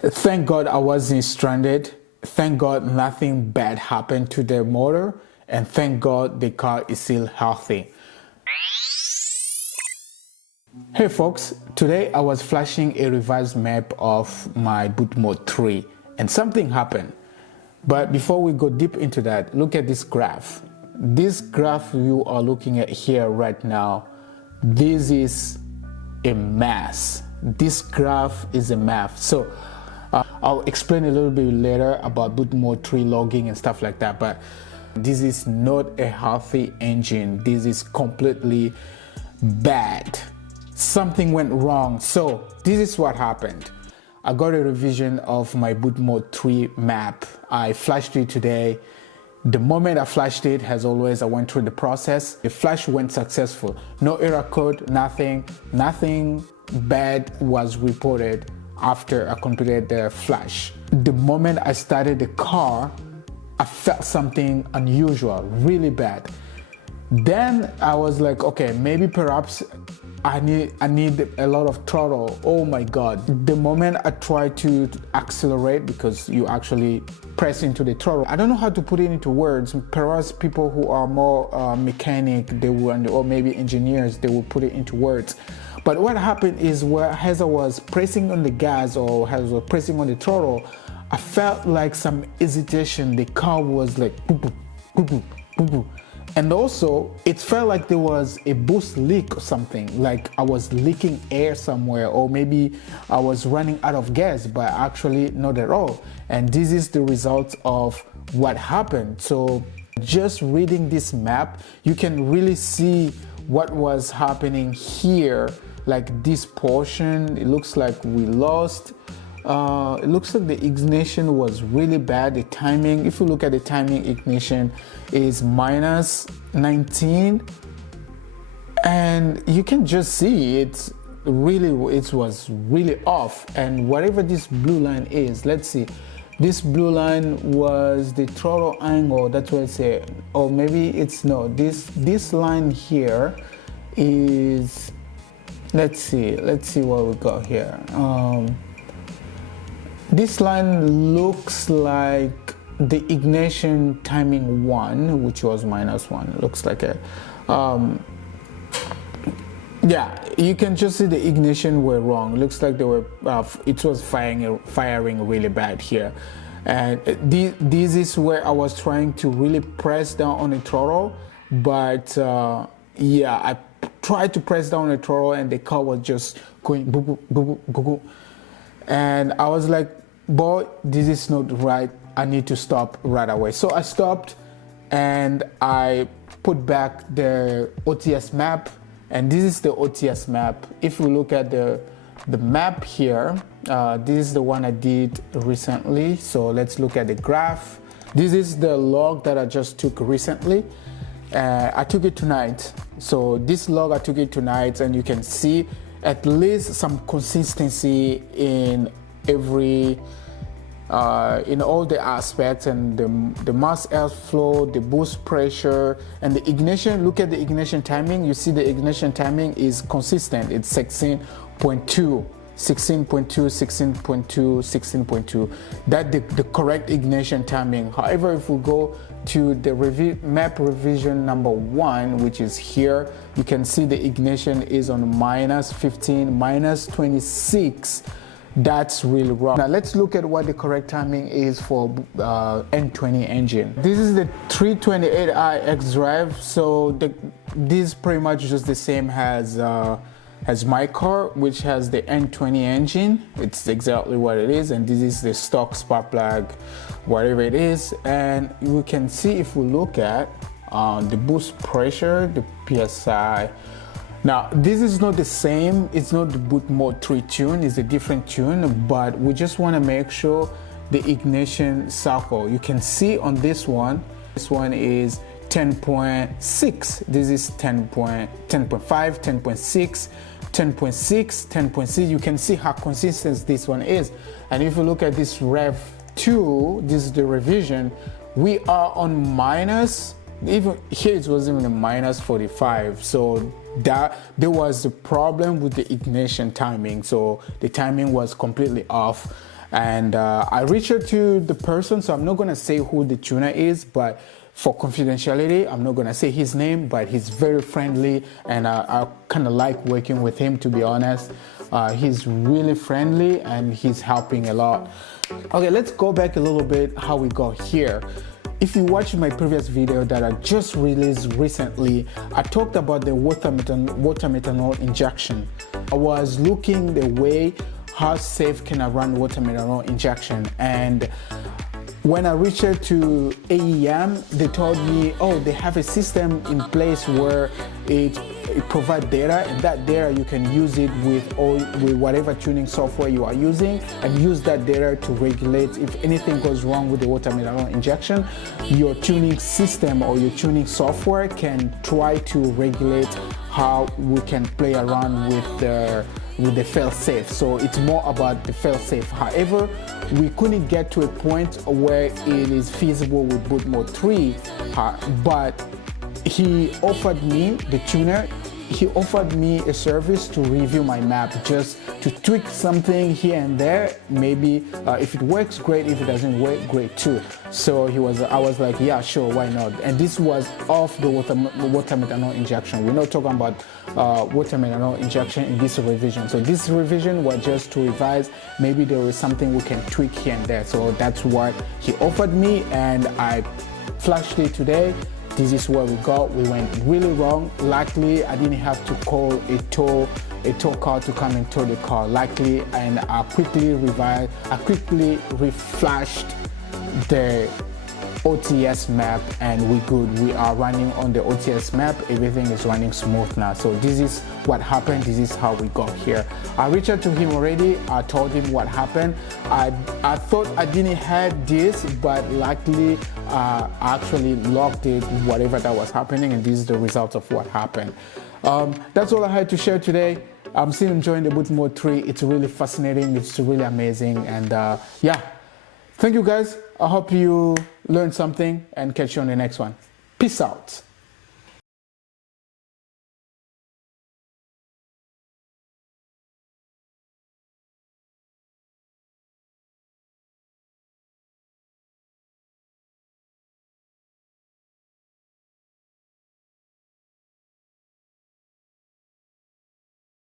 Thank God I wasn't stranded. Thank God nothing bad happened to the motor, and thank God the car is still healthy. Hey folks, today I was flashing a revised map of my BOOTMOD3 and something happened. But before we go deep into that, look at this graph. This graph you are looking at here right now, this is a mess. This graph is a mess. So I'll explain a little bit later about BOOTMOD3 logging and stuff like that, but this is not a healthy engine. This is completely bad. Something went wrong. So this is what happened. I got a revision of my BOOTMOD3 map. I flashed it today. The moment I flashed it, as always, I went through the process. The flash went successful. No error code, nothing bad was reported after I completed the flash. The moment I started the car, I felt something unusual, really bad. Then I was like, okay, maybe perhaps I need a lot of throttle. Oh my God. The moment I tried to accelerate, because you actually press into the throttle, I don't know how to put it into words. Perhaps people who are more mechanic, they will, or maybe engineers, they will put it into words. But what happened is, as I was pressing on the gas or as I was pressing on the throttle, I felt like some hesitation. The car was like boop, boop, boop, boop, boop, boop. And also it felt like there was a boost leak or something, like I was leaking air somewhere, or maybe I was running out of gas, but actually not at all. And this is the result of what happened. So just reading this map, you can really see what was happening here. Like this portion, it looks like we lost. It looks like the ignition was really bad. The timing, if you look at the timing, ignition is minus 19, and you can just see it was really off. And whatever this blue line is, let's see, this blue line was the throttle angle. That's what I say. Or maybe it's no, this line here is, let's see what we got here. This line looks like the ignition timing 1, which was -1. Looks like a yeah, you can just see the ignition were wrong. Looks like they were it was firing really bad here. And this is where I was trying to really press down on the throttle, but yeah, I tried to press down the throttle and the car was just going boop, boop, boop, boop, boop. And I was like, boy, this is not right. I need to stop right away. So I stopped and I put back the OTS map, and this is the OTS map. If we look at the map here, this is the one I did recently. So let's look at the graph. This is the log that I just took recently. I took it tonight. So this log, I took it tonight, and you can see at least some consistency in every in all the aspects, and the mass airflow, the boost pressure, and the ignition. Look at the ignition timing. You see the ignition timing is consistent. It's 16.2, 16.2, 16.2, 16.2. That's the correct ignition timing. However, if we go to the map revision number 1, which is here, you can see the ignition is on -15, -26. That's really wrong. Now let's look at what the correct timing is for N20 engine. This is the 328i xDrive. So this is pretty much just the same as my car, which has the N20 engine. It's exactly what it is, and this is the stock spark plug, whatever it is. And we can see, if we look at the boost pressure, the PSI. Now this is not the same, it's not the BOOTMOD3 tune, it's a different tune, but we just want to make sure the ignition cycle. You can see on this one is 10.6, this is 10.5, 10.6, 10.6, 10.6. You can see how consistent this one is. And if you look at this Rev 2, this is the revision, we are on minus, even here it was even a -45. So that there was a problem with the ignition timing, so the timing was completely off. And I reached out to the person, so I'm not gonna say who the tuner is, but for confidentiality, I'm not gonna say his name, but he's very friendly, and I kind of like working with him, to be honest. He's really friendly and he's helping a lot. Okay, let's go back a little bit how we got here. If you watched my previous video that I just released recently, I talked about the water methanol injection. I was looking the way how safe can I run water methanol injection, and when I reached out to AEM, they told me, oh, they have a system in place where it provides data, and that data you can use it with whatever tuning software you are using, and use that data to regulate if anything goes wrong with the water methanol injection. Your tuning system or your tuning software can try to regulate how we can play around with the fail-safe. So it's more about the fail-safe. However, we couldn't get to a point where it is feasible with BOOTMOD3, but he offered me, the tuner, he offered me a service to review my map, just to tweak something here and there. Maybe if it works, great. If it doesn't work, great too. So I was like, yeah, sure, why not? And this was off the water methanol injection. We're not talking about water methanol injection in this revision. So this revision was just to revise. Maybe there was something we can tweak here and there. So that's what he offered me, and I flashed it today. This is where we got. We went really wrong. Luckily, I didn't have to call a tow car to come and tow the car. Luckily, and I quickly reflashed the OTS map, and we're good. We are running on the OTS map. Everything is running smooth now. So this is what happened. This is how we got here. I reached out to him already. I told him what happened. I thought I didn't have this, but luckily I actually logged it, whatever that was happening, and this is the result of what happened. That's all I had to share today. I'm still enjoying the BOOTMOD3. It's really fascinating. It's really amazing, and yeah. Thank you guys. I hope you learned something, and catch you on the next one. Peace out.